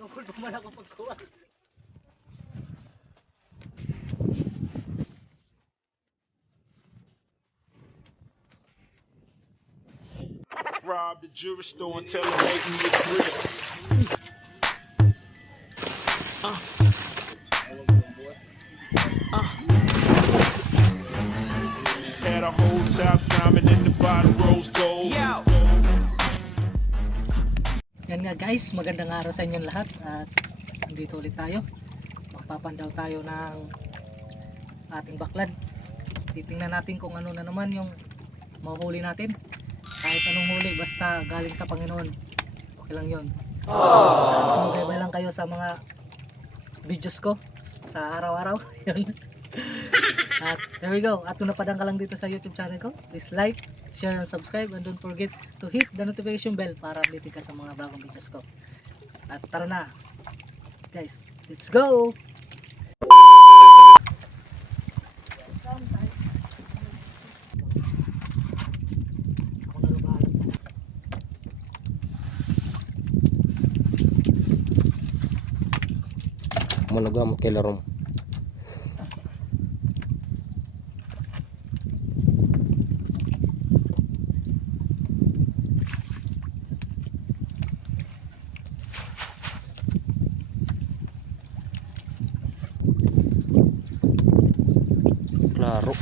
Nukul pa man ako pagkuhan. Rob the jewelry store and tell them make me a grip. Had a whole top diamond in the bottom rose gold. Yan nga guys, magandang araw sa inyong lahat at andito ulit tayo. Magpapandaw tayo ng ating baklad. Titingnan natin kung ano na naman yung mahuli natin. Kahit anong huli, basta galing sa Panginoon. Okay lang yun. Sumubaybay lang kayo sa mga videos ko sa araw-araw. Yun. At there we go. At kung napadang ka lang dito sa YouTube channel ko, please like, share, and subscribe. And don't forget to hit the notification bell para update ka sa mga bagong videos ko. At tara na. Guys, let's go! Managamot kay Larom. Klaro.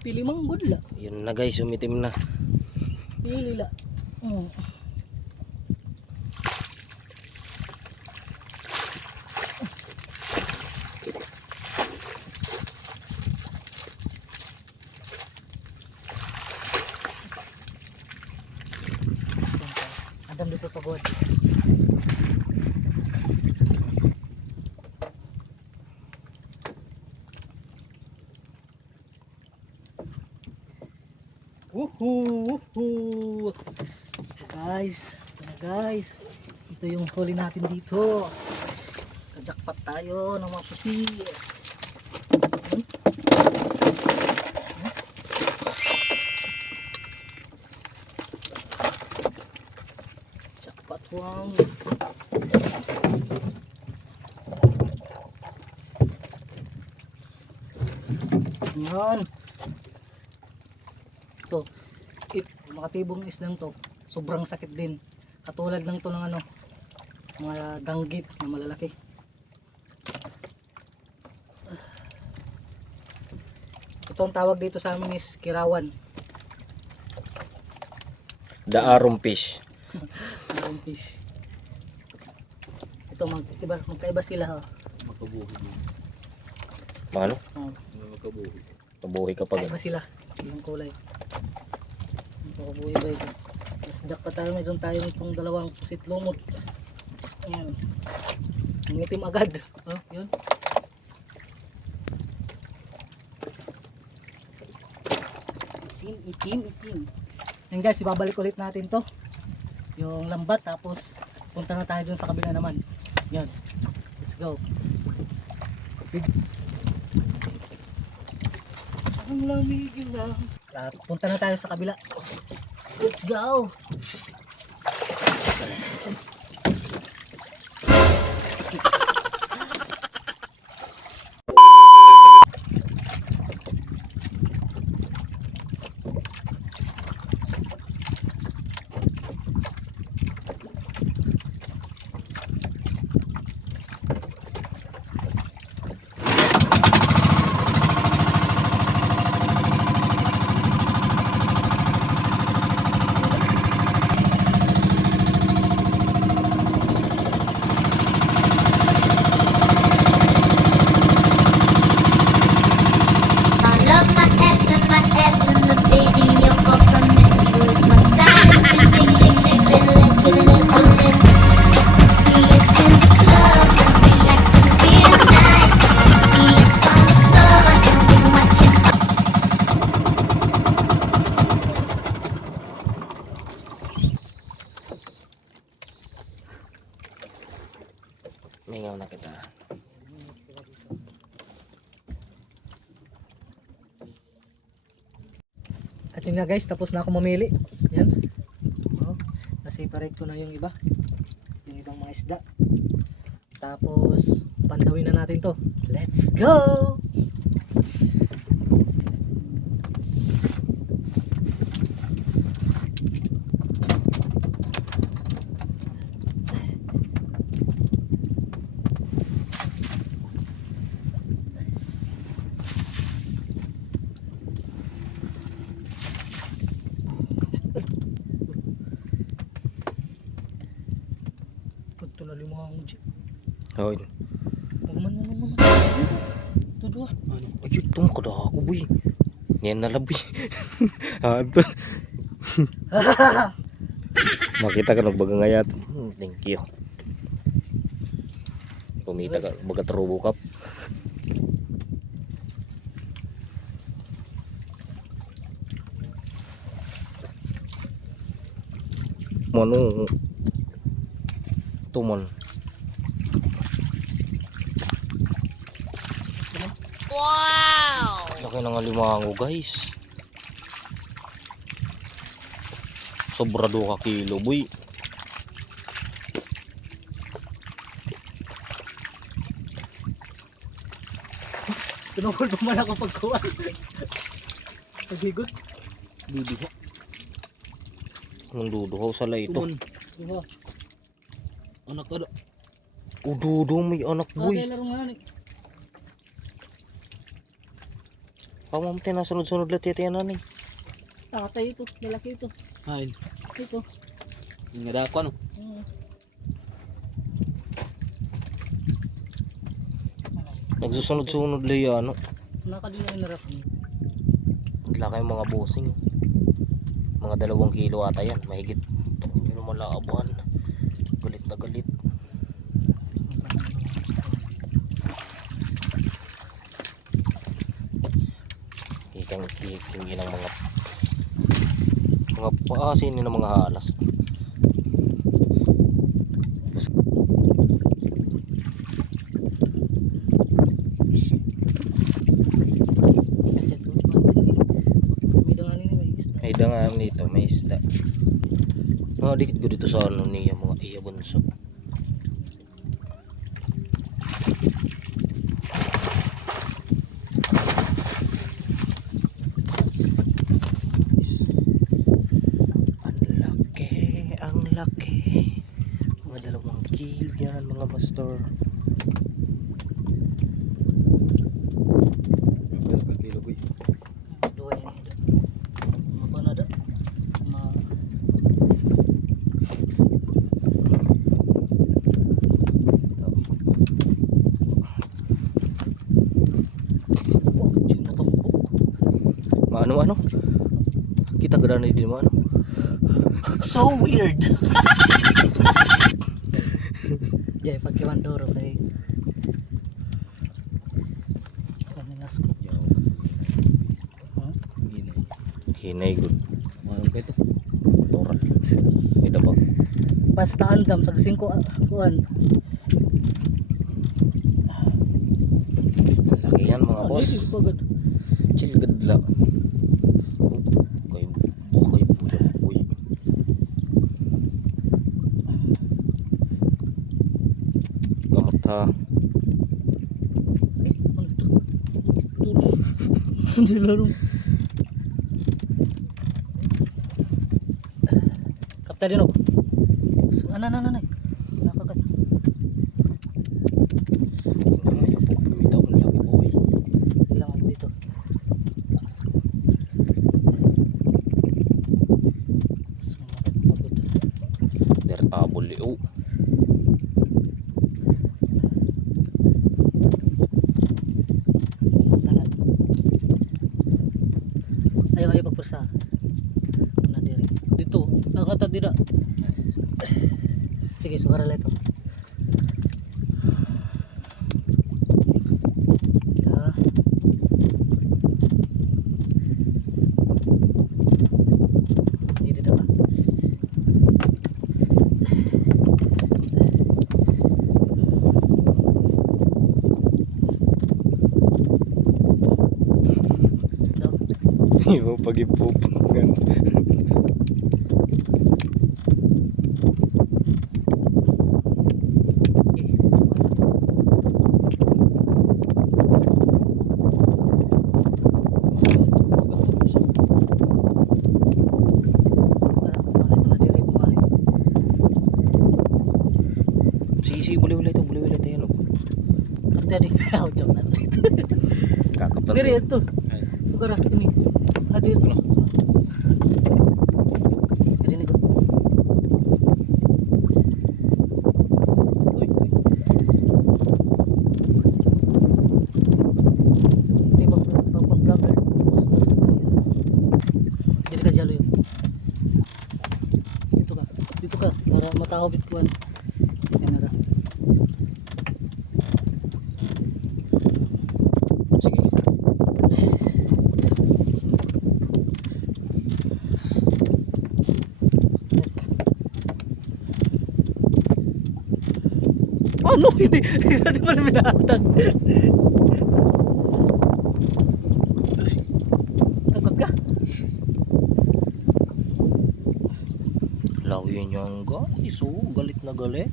Pili mang budla. Yun na guys, umitim na. Pili la. Adam dito pagod. Woohoo! Guys, ito yung huli natin dito. Kajakpat tayo ng mga pusi. Jackpot wang. Yan. To, mga tibong islang to, sobrang sakit din. Katulad lang to ng ano, mga danggit na malalaki. Ito ang tawag dito sa amin is kirawan. The arum fish. Arum fish. Ito magkaiba sila. Mga ano? Magkabuhi. Mabuhay ka pag. Magkaiba sila. Yung kulay. Ito kabuhi ba ito. Mas jackpot tayo. Mayroon tayo itong dalawang pusit lumot. Ayan. Nangitim agad. Oh, yun. Itim. Yan guys, ibabalik ulit natin to. Yung lambat. Tapos punta na tayo dun sa kabila naman. Yan. Let's go. Ang lamig lang. Punta na tayo sa kabila. Let's go. See, it's in the club, we like to feel nice. See, it's fun. Yun nga guys, tapos na ako mamili. Yan. Oh, na-separate ko na yung iba. Yung ibang mga isda. Tapos pandawin na natin to. Let's go! Ito na limang jeep. Oh, Man. Tudo. ano? Ayun, itong kadako boy. Yan na labi. Hanto. Makita ka nagbaga ngayat. Thank you. Kumita ka, baga trubo kap. Mano? Tuman. Wow! Laki ng alimango guys. Sobra 2 kilo boy. Tinukol pa man ako pagkuha. Pagigot. Bibiha. Nanduduhaw sa ito. Diba? Anak ka. Ududo may anak boy. Okay, laro nga ni. Pamam tinasunod-sunod lahat yan ani. Tatay ito, lalaki ito. Hain. Ito. Nga da ko ano. Nagsusunod-sunod lang yan. Ano? Nakadin na inarap niya. Laki yung mga bossing. Mga 2 kilo ata yan. Mahigit. Hindi naman laabuhan. Galit na galit. Kikang ng mga paasin ng mga halas. Ay dangan nito may isda. Mga dikit ko dito sa ano niya mga iya bunso. Ang laki. Mga 2 kilo yan mga master. Ang kilo boy. Dua ini. Apa nada? Ma. Ano? Kita gana di mana? So weird. Jay pakai Mandoro kay. Kami nasko. Hinay good. Ano ka ito? Toral. May pa. Basta andam sa 5 kuan. Laki yan mga boss. Pagod. Chill gadla. Kay buhay boy. Gamot ha. Hindi laro. Kapta din ako. Nanay. Nakagat. Ayaw po bitaw ang laki boy. Sila ako dito. Sumagat pagod. Der tabol oh. Ayaw pagpursa. Na diri. Dito, nakata dira. Sige, sukaral ito. Ya. Dito daw. Yung pag-ipupungan. Si buli-uli ito yan. Oh. Tadi, aku jangan. Kakapal. Diri itu. Sugara ini. Hadir. Jadi ini kok. Uy, uy. Ini bang vlogger. Postas na yan. Jadi ka jalo yun. Dito ka para matahog ituan. Kamera. Sige. Oh no, hindi. Hindi pa namin nakatag. Takot ka? Laki niyang guys. Oh, galit na galit.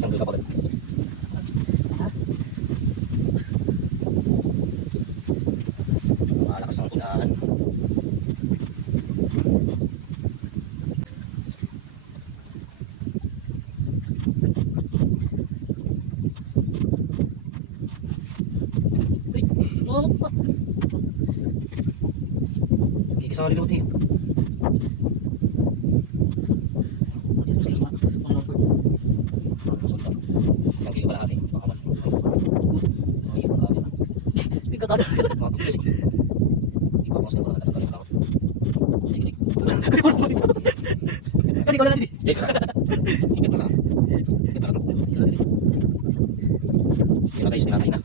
Tanggal ka pa rin. Malakas ang unahan. Ay, oh. Kikisama rin eh. Isang kilo kalahati. Makawan. Ay, ang dami na. Hindi ka kada. Mga kupising. Ipapos na ko na nakakalit ako. Sige, sige. Kani ko lang di. Sige ka. Ikit na lang. Ikit na lang. Sige na guys, tinatay na.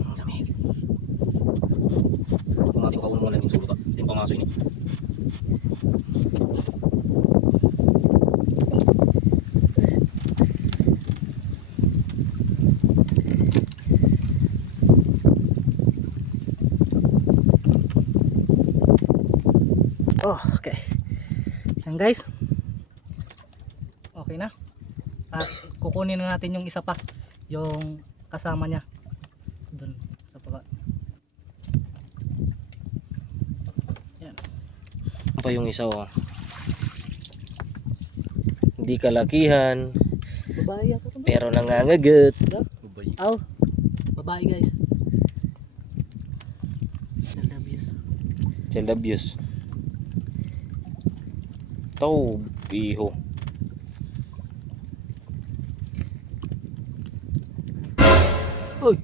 Ang lamig. Kung natin makawin mo lang yung sulot. Hindi pa maso yun eh. Oh, okay. Yan guys. Okay na. At kukunin na natin yung isa pa. Yung kasama niya. Doon sa baba. Yan. Ano pa yung isa oh. Hindi kalakihan, Babae yata ito. pero nangangagat. Aw. Babae guys. Child abuse. Child abuse. Tao, iho. Uy.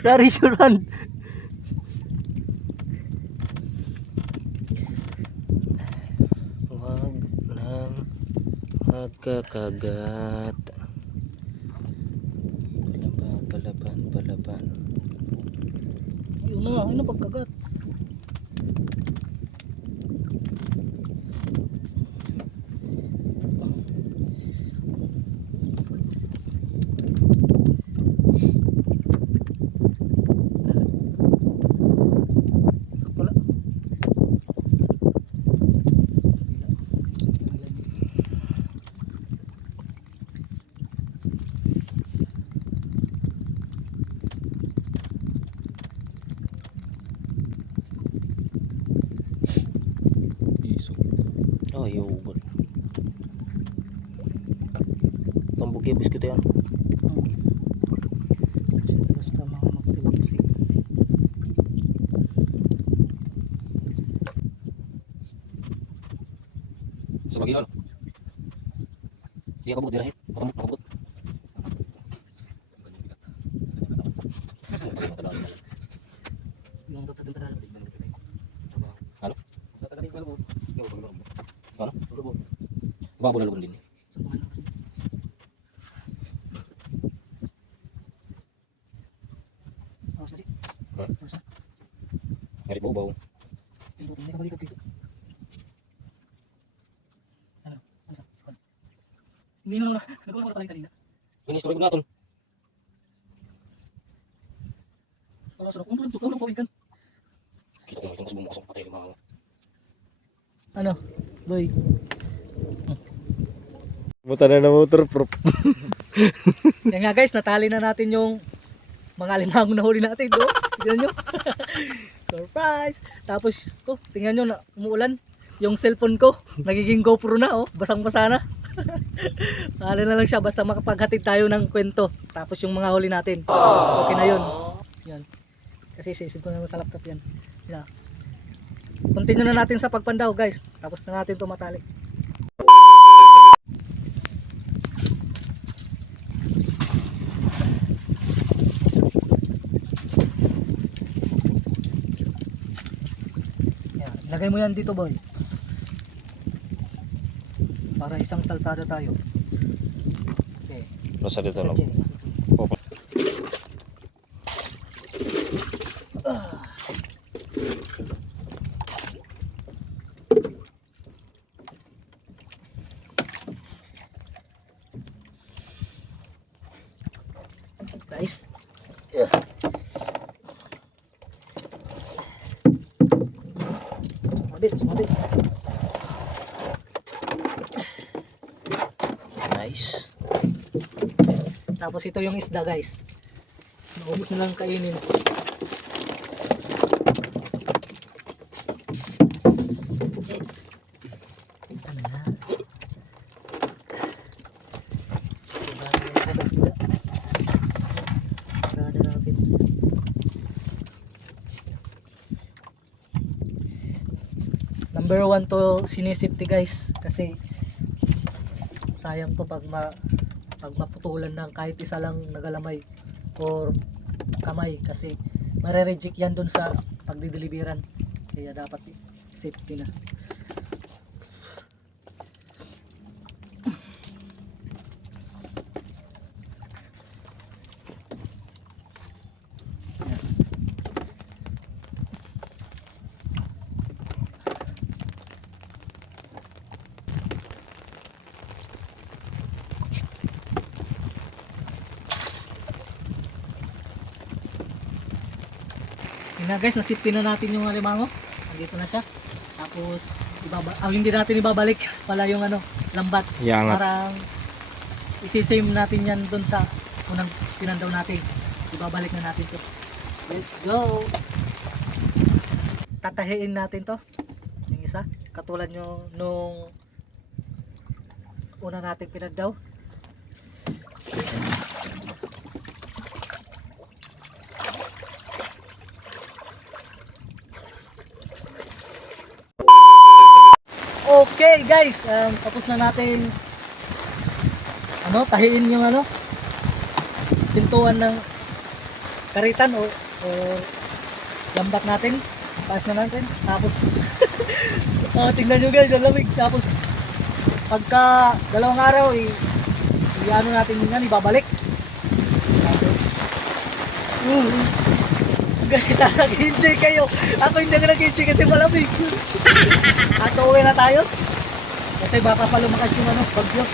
Narisuran. Huwag nang magkakagat. Palaban. Ayun na, ayun na pagkagat. Sakto lang. Ay, ugot. Tambok yung biskit yan. Basta mga magtibagsik. Sa bagilon. Di ka bukod dirahin. Matambok na bukod. Yung tatadang Ano? Ano? Bago na lubon din. Ngari bau-bau. Hindi naman nag-ulang pala kanina. Ini-story natin. Wala sa kung ito ko ikan. Kita ko mas bumasok patay mga. Ano? Boy. Buta na motor prop. Yan nga guys, natali na natin yung mga limang na huli natin. Do? Tingnan nyo. Surprise! Tapos, tingnan nyo na umuulan. Yung cellphone ko, nagiging GoPro na, basang-basa na. Paano na lang siya, basta makapaghatid tayo ng kwento. Tapos yung mga huli natin. Okay na yun. Yan. Kasi sisig ko naman sa laptop yan. Yeah. Continue na natin sa pagpandaw guys. Tapos na natin ito matali. Yan. Ilagay mo yan dito boy. Para isang saltada tayo. Okay. Nasa dito Sa lang. Jen. Guys. Yeah. Sumabit. Nice. Tapos ito yung isda guys. Naubos na lang kainin. Ano na? Gada natin. Number 1 to sinisipti guys. Kasi sayang to pag maputulan ng kahit isa lang nagalamay or kamay kasi mare-reject yan dun sa pagdideliveran, kaya dapat safety na. Yun na guys, nasipti na natin yung alimango. Nandito na siya. Tapos hindi natin ibabalik pala yung lambat. Yangat. Parang isisame natin yan dun sa unang pinandaw natin. Ibabalik na natin to. Let's go! Tatahiin natin to. Yung isa. Katulad nung una nating pinandaw. Okay guys, tapos na natin tahiin yung pintuan ng karitan o lambat natin. Taas na natin. Tapos tingnan nyo guys, ang lamig. Tapos pagka 2 araw i-ano natin yan, ibabalik. Tapos guys, nag-enjoy kayo. Ako hindi na nag-enjoy kasi malamig. At uwi na tayo. Kasi baka pa lumakas yung bagyo.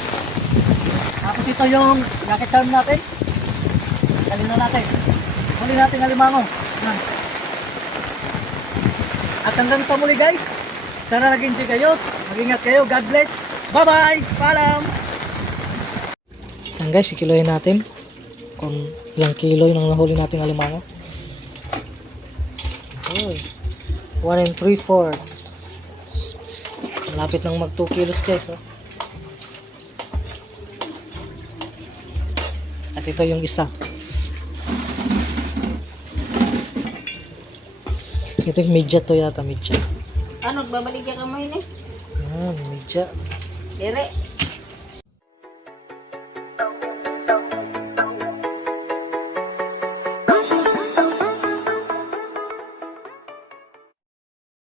Tapos ito yung rocket charm natin. Kalin na natin. Huli natin alimango. Yan. At hanggang sa muli guys. Sana nag-enjoy kayo. Mag-ingat kayo. God bless. Bye bye. Paalam. Yan guys, ikiloyin natin kung ilang kilo yung nahuli natin alimango. Uy. 1 and 3/4. Malapit nang mag 2 kilos guys. At ito yung isa. Ito yung medya to yata, medya. Ano, babalik ka kamay ni? Medya. Dire.